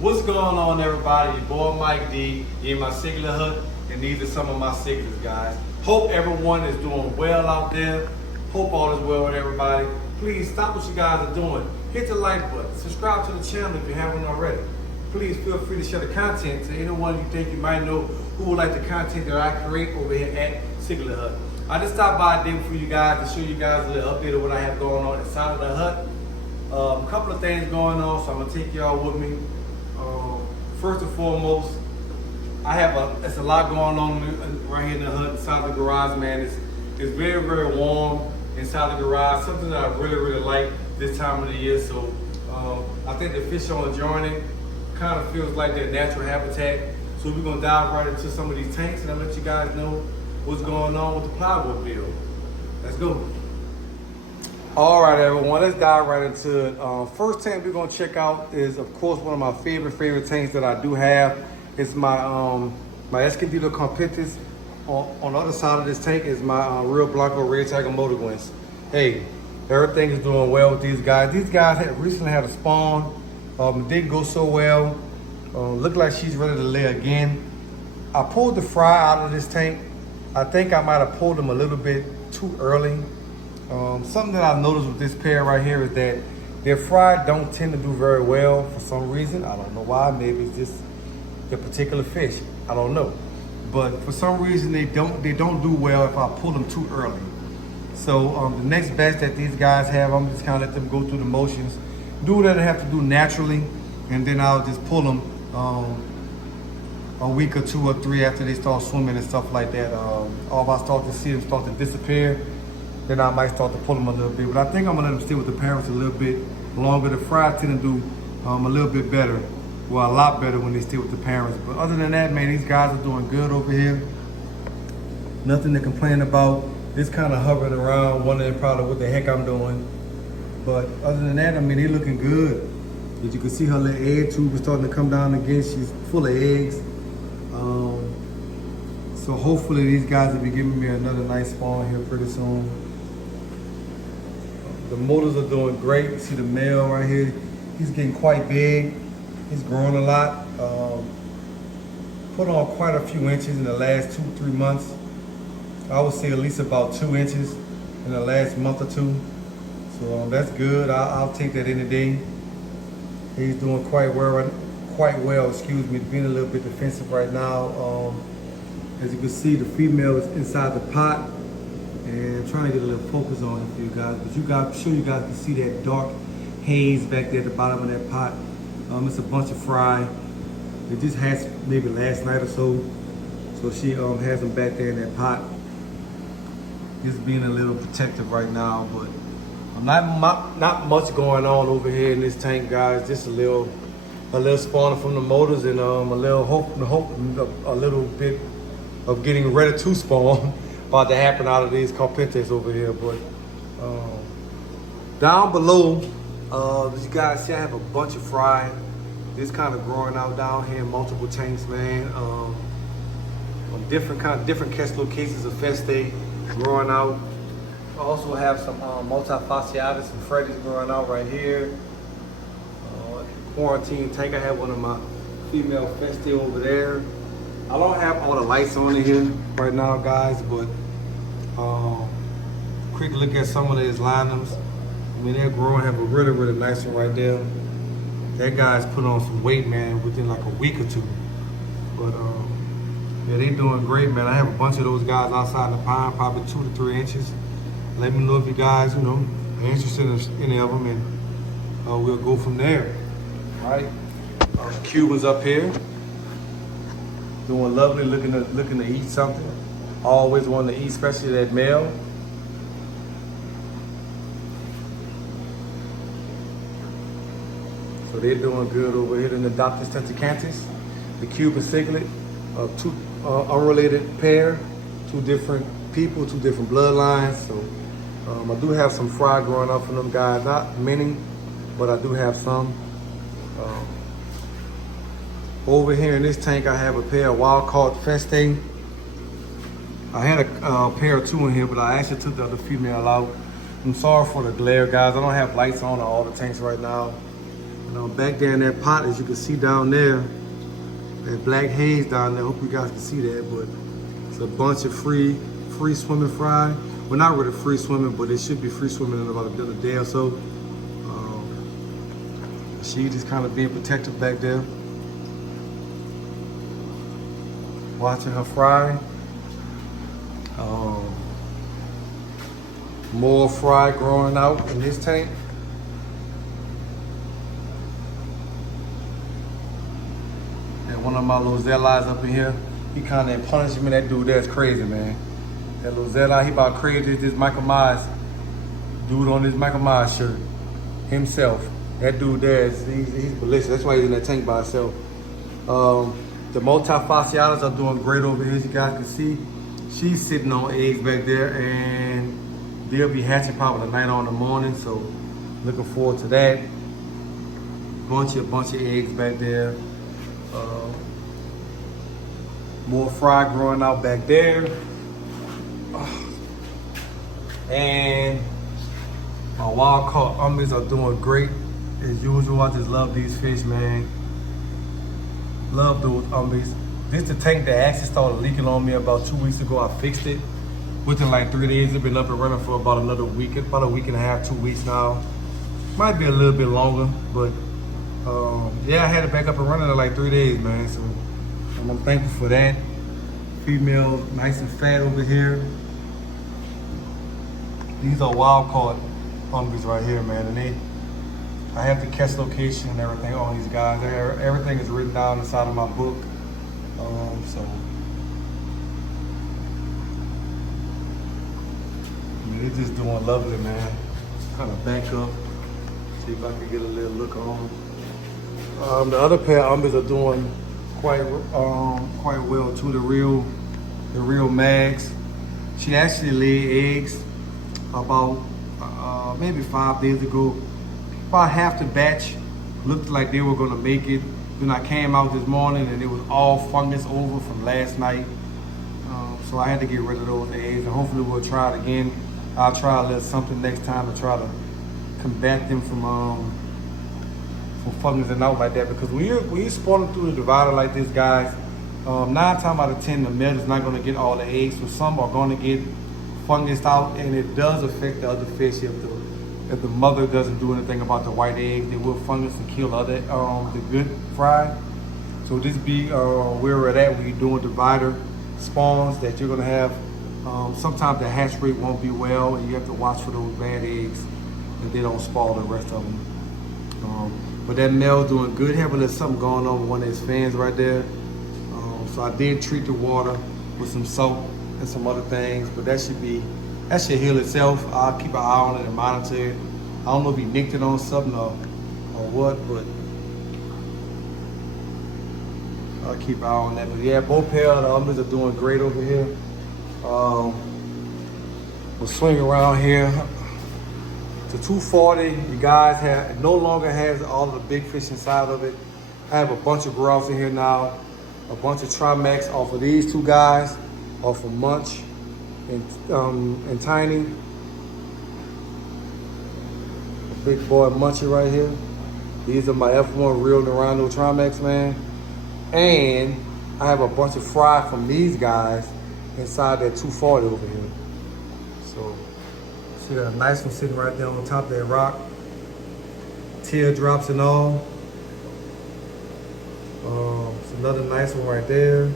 What's going on, everybody? Your boy Mike D, in my Cichlid hut, and these are some of my Cichlids, guys. Hope everyone is doing well out there. Hope all is well with everybody. Please stop what you guys are doing. Hit the like button. Subscribe to the channel if you haven't already. Please feel free to share the content to anyone you think you might know who would like the content that I create over here at Cichlid Hut. I just stopped by today for you guys to show you guys a little update of what I have going on inside of the hut. A couple of things going on, so I'm gonna take y'all with me. First and foremost, it's a lot going on right here in the hut, inside the garage, man. It's very, very warm inside the garage, something that I really, really like this time of the year. So I think the fish on the joining kind of feels like their natural habitat. So we're gonna dive right into some of these tanks and I'll let you guys know what's going on with the plywood build. Let's go. All right, everyone, let's dive right into it. First tank we're gonna check out is, of course, one of my favorite tanks that I do have. It's my my Escondido Competis. On the other side of this tank is my Real Blanco Red Tiger Motor Gwins. Hey, everything is doing well with these guys. These guys recently had a spawn. It didn't go so well. Looked like she's ready to lay again. I pulled the fry out of this tank. I think I might have pulled them a little bit too early. Something that I've noticed with this pair right here is that their fry don't tend to do very well for some reason. I don't know why. Maybe it's just the particular fish. I don't know. But for some reason they don't do well if I pull them too early. So the next batch that these guys have, I'm just kind of let them go through the motions, do what they have to do naturally, and then I'll just pull them a week or two or three after they start swimming and stuff like that. Or if I start to see them start to disappear, then I might start to pull them a little bit. But I think I'm gonna let them stay with the parents a little bit longer. The fry tend to do a little bit better. Well, a lot better when they stay with the parents. But other than that, man, these guys are doing good over here. Nothing to complain about. Just kind of hovering around, wondering probably what the heck I'm doing. But other than that, I mean, they're looking good. As you can see, her little egg tube is starting to come down again. She's full of eggs. So hopefully these guys will be giving me another nice spawn here pretty soon. The motors are doing great. You see the male right here. He's getting quite big. He's growing a lot. Put on quite a few inches in the last 2-3 months. I would say at least about 2 inches in the last month or two. So that's good. I'll take that any day. He's doing quite well, excuse me, being a little bit defensive right now. As you can see, the female is inside the pot, and I'm trying to get a little focus on it for you guys. But I'm sure you guys can see that dark haze back there at the bottom of that pot. It's a bunch of fry. It just hatched maybe last night or so. So she has them back there in that pot. Just being a little protective right now, but not much going on over here in this tank, guys. Just a little spawning from the motors and a little bit of getting ready to spawn about to happen out of these carpentes over here. But down below, as you guys see, I have a bunch of fry. This kind of growing out down here in multiple tanks, man. Different catch locations of festae growing out. I also have some multifasciatus and Freddy's growing out right here. Quarantine tank, I have one of my female festae over there. I don't have all the lights on in here right now, guys, but quick look at some of these linums. I mean, they're growing, have a really, really nice one right there. That guy's put on some weight, man, within like a week or two. But yeah, they doing great, man. I have a bunch of those guys outside in the pond, probably 2 to 3 inches. Let me know if you guys, are interested in any of them, and we'll go from there. All right. Cubans up here, doing lovely, looking to eat something. Always wanting to eat, especially that male. So they're doing good over here in the Doctus Tentacanthus, the Cuban cichlid, two unrelated pair, 2 different people, 2 different bloodlines. So I do have some fry growing up from them guys, not many, but I do have some. Over here in this tank, I have a pair of wild-caught festae. I had a pair or 2 in here, but I actually took the other female out. I'm sorry for the glare, guys. I don't have lights on all the tanks right now. Back there in that pot, as you can see down there, that black haze down there, I hope you guys can see that, but it's a bunch of free swimming fry. Well, not really free swimming, but it should be free swimming in about a day or so. She just kind of being protective back there. Watching her fry. More fry growing out in this tank. And one of my little Zellies up in here, he kind of punishing me. That dude there's crazy, man. That little Zelli, he about crazy as this Michael Myers dude on this Michael Myers shirt himself. That dude there, he's ballistic. That's why he's in that tank by himself. The multifasciatas are doing great over here, as you guys can see. She's sitting on eggs back there, and they'll be hatching probably tonight or in the morning. So looking forward to that. Bunch of eggs back there. More fry growing out back there. And my wild caught umbies are doing great. As usual, I just love these fish, man. Love those umbies. This is the tank that actually started leaking on me about 2 weeks ago. I fixed it. Within like 3 days, it's been up and running for about another week, about a week and a half, 2 weeks now. Might be a little bit longer, but yeah, I had it back up and running in like 3 days, man. So I'm thankful for that. Female, nice and fat over here. These are wild caught umbies right here, man, and I have the catch location and everything on these guys. Everything is written down inside of my book. So I mean, they're just doing lovely, man. Kind of back up, see if I can get a little look on them. The other pair of umbies are doing quite well too. The real mags. She actually laid eggs about maybe 5 days ago. About half the batch looked like they were gonna make it. Then I came out this morning and it was all fungus over from last night. So I had to get rid of those eggs, and hopefully we'll try it again. I'll try a little something next time to try to combat them from fungusing out like that. Because when you're spawning through the divider like this, guys, 9 times out of 10 the male is not gonna get all the eggs. So some are gonna get fungused out, and it does affect the other fish if the mother doesn't do anything about the white eggs. They will fungus and kill the good fry. So just be where we're at when you're doing divider spawns, that you're gonna have. Sometimes the hatch rate won't be well, and you have to watch for those bad eggs that they don't spoil the rest of them. But that male doing good. Have a little something going on with one of his fans right there. So I did treat the water with some salt and some other things, but that should heal itself. I'll keep an eye on it and monitor it. I don't know if he nicked it on something or what, but I'll keep an eye on that. But yeah, both pair of the umbies are doing great over here. We'll swing around here to 240. You guys no longer has all of the big fish inside of it. I have a bunch of grouts in here now, a bunch of Trimax off of these two guys, off of Munch and Tiny. A big boy Munchy right here. These are my F1 Real Dorado Trimax, man. And I have a bunch of fry from these guys inside that 240 over here. So, see that nice one sitting right there on top of that rock. Teardrops and all. It's another nice one right there.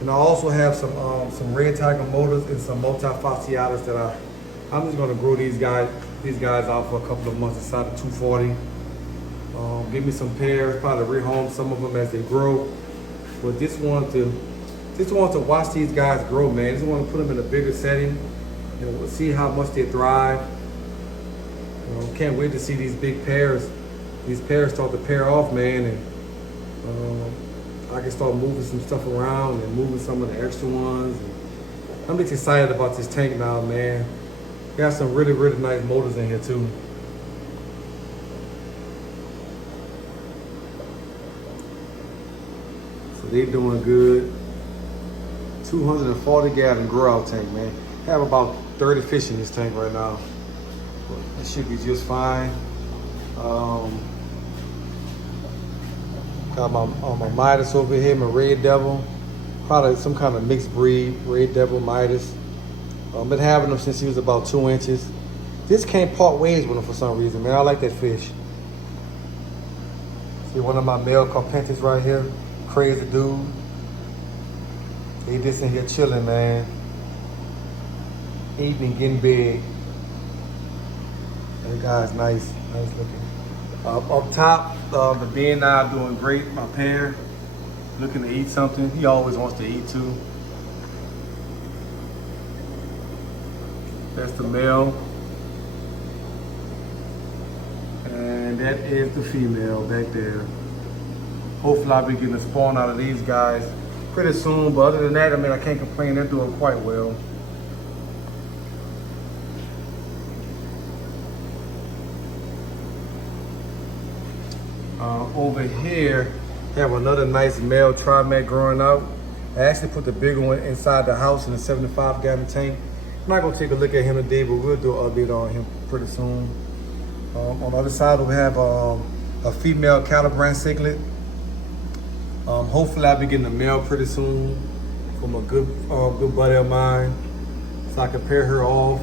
And I also have some red tiger motors and some multifasciatas that I'm just gonna grow these guys out for a couple of months inside the 240. Give me some pairs, probably rehome some of them as they grow. But just want to watch these guys grow, man. Just want to put them in a bigger setting and see how much they thrive. Can't wait to see these big pairs. These pairs start to pair off, man, and I can start moving some stuff around and moving some of the extra ones. I'm just excited about this tank now, man. Got some really, really nice motors in here too. So they're doing good. 240 gallon grow out tank, man. Have about 30 fish in this tank right now. But it should be just fine. Got my Midas over here, my Red Devil. Probably some kind of mixed breed, Red Devil, Midas. Been having them since he was about 2 inches. Just can't part ways with him for some reason, man. I like that fish. See one of my male carpenters right here. Crazy dude. He just in here chilling, man. Eating and getting big. That guy's nice looking. Up top, the bee and I are doing great. My pair looking to eat something. He always wants to eat too. That's the male. And that is the female back there. Hopefully I'll be getting a spawn out of these guys pretty soon. But other than that, I mean, I can't complain. They're doing quite well. Over here, I have another nice male trimat growing out. I actually put the bigger one inside the house in a 75-gallon tank. I'm not gonna take a look at him today, but we'll do an update on him pretty soon. On the other side, we have a female Calibrant Cichlid. Hopefully, I'll be getting a male pretty soon from a good buddy of mine, so I can pair her off.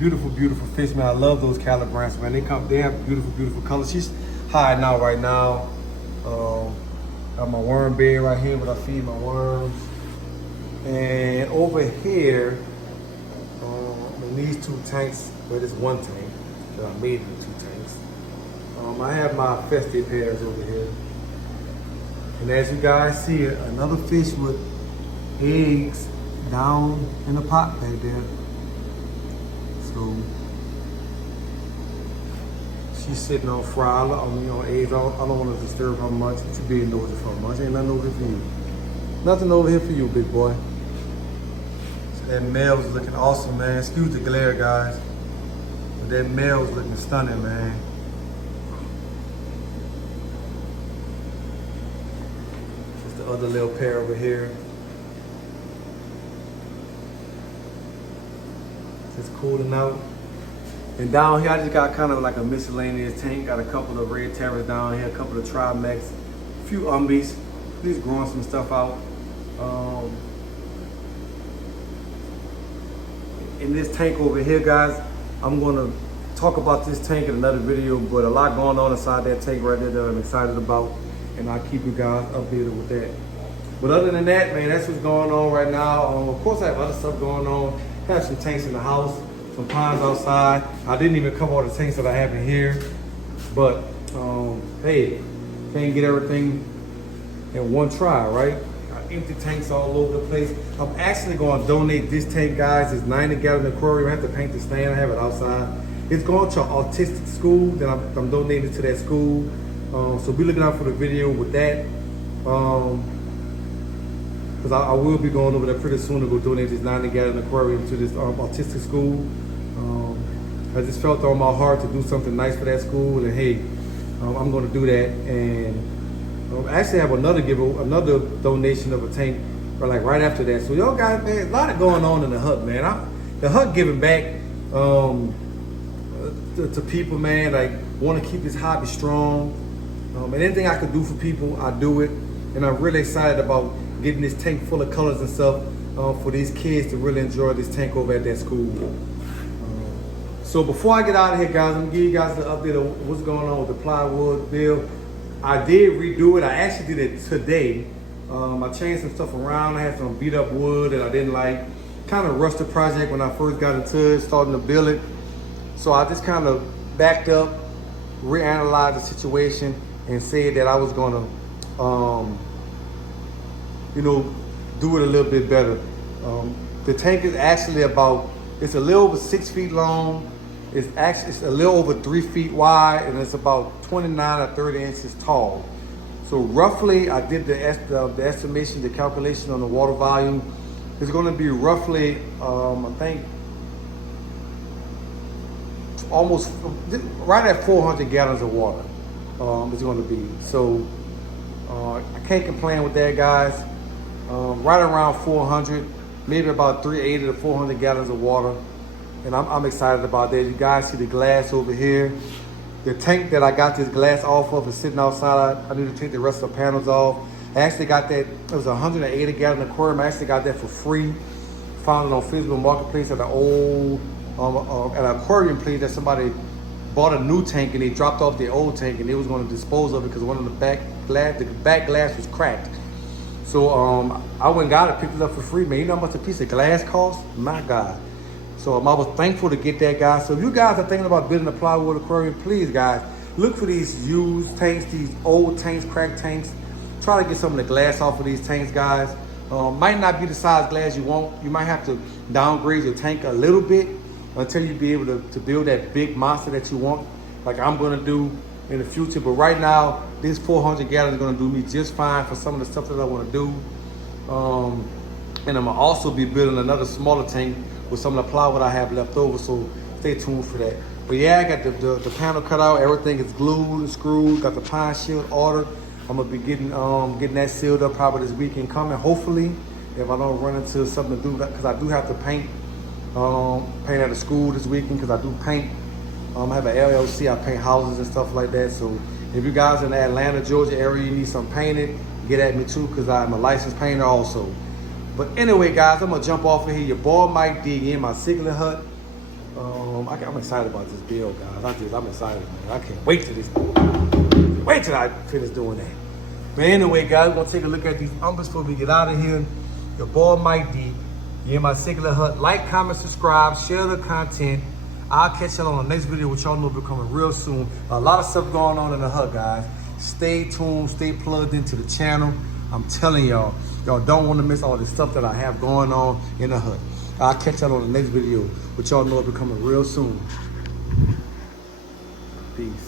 Beautiful, beautiful fish, man. I love those Calibrants, man. They have beautiful, beautiful colors. She's hiding out right now. Got my worm bed right here where I feed my worms. And over here, in these 2 tanks, well, this 1 tank that I made into 2 tanks. I have my festive pairs over here. And as you guys see, another fish with eggs down in the pot back there. So she's sitting on fry, on eggs. I don't want to disturb her much. What you being nosy for much? Ain't nothing over here for you. Nothing over here for you, big boy. So that male's looking awesome, man. Excuse the glare, guys. But that male's looking stunning, man. Just the other little pair over here. Just cooling out. And down here, I just got kind of like a miscellaneous tank. Got a couple of red terrors down here, a couple of Trimax, a few umbies. Just growing some stuff out. In this tank over here, guys, I'm gonna talk about this tank in another video, but a lot going on inside that tank right there that I'm excited about, and I'll keep you guys updated with that. But other than that, man, that's what's going on right now. Of course, I have other stuff going on. I have some tanks in the house, some ponds outside. I didn't even cover all the tanks that I have in here, but hey, can't get everything in one try, right? Empty tanks all over the place. I'm actually going to donate this tank, guys. It's 90-gallon aquarium. I have to paint the stand. I have it outside. It's going to an autistic school. Then I'm donating it to that school. So be looking out for the video with that. Because I will be going over there pretty soon to go donate this 90-gallon aquarium to this autistic school. I just felt on my heart to do something nice for that school, and hey, I'm going to do that. And I actually have another donation of a tank, like right after that. So y'all guys, man, a lot of going on in the hut, man. The hut giving back to people, man. Like want to keep this hobby strong. And anything I could do for people, I do it. And I'm really excited about getting this tank full of colors and stuff for these kids to really enjoy this tank over at that school. So before I get out of here, guys, I'm gonna give you guys an update of what's going on with the plywood build. I did redo it. I actually did it today. I changed some stuff around. I had some beat up wood that I didn't like. Kind of rushed the project when I first got into it, starting to build it. So I just kind of backed up, reanalyzed the situation, and said that I was gonna, do it a little bit better. The tank is actually it's a little over 6 feet long. It's a little over 3 feet wide, and it's about 29 or 30 inches tall. So roughly, I did the estimation, the calculation on the water volume. It's going to be roughly, I think, almost right at 400 gallons of water. It's going to be. So I can't complain with that, guys. Right around 400, maybe about 380 to 400 gallons of water. And I'm excited about that. You guys see the glass over here. The tank that I got this glass off of is sitting outside. I need to take the rest of the panels off. I actually got that, it was 180 gallon aquarium. I actually got that for free. Found it on Facebook Marketplace at an old, at an aquarium place that somebody bought a new tank and they dropped off the old tank and they was going to dispose of it because one of the back glass was cracked. So I went and got it, picked it up for free, man. You know how much a piece of glass costs? My God. So I was thankful to get that, guys. So if you guys are thinking about building a plywood aquarium, please, guys, look for these used tanks, these old tanks, cracked tanks. Try to get some of the glass off of these tanks, guys. Might not be the size glass you want. You might have to downgrade your tank a little bit until you be able to build that big monster that you want, like I'm gonna do in the future. But right now, this 400 gallons is gonna do me just fine for some of the stuff that I wanna do. And I'm gonna also be building another smaller tank with some of the plywood I have left over, so stay tuned for that. But yeah, I got the panel cut out, everything is glued and screwed, got the pine shield ordered. I'm gonna be getting that sealed up probably this weekend coming, hopefully, if I don't run into something to do, because I do have to paint at a school this weekend, because I do paint. I have an LLC, I paint houses and stuff like that. So if you guys in the Atlanta, Georgia area, you need something painted, get at me too, because I'm a licensed painter also. But anyway, guys, I'm gonna jump off of here. Your boy Mike D in my Cichlid hut. I'm excited about this build, guys. I'm excited, man. I can't wait till I finish doing that. But anyway, guys, we're gonna take a look at these umbers before we get out of here. Your boy Mike D, you in my Cichlid hut. Like, comment, subscribe, share the content. I'll catch y'all on the next video, which y'all know will be coming real soon. A lot of stuff going on in the hut, guys. Stay tuned, stay plugged into the channel. I'm telling y'all, y'all don't want to miss all the stuff that I have going on in the hut. I'll catch y'all on the next video, which y'all know will be coming real soon. Peace.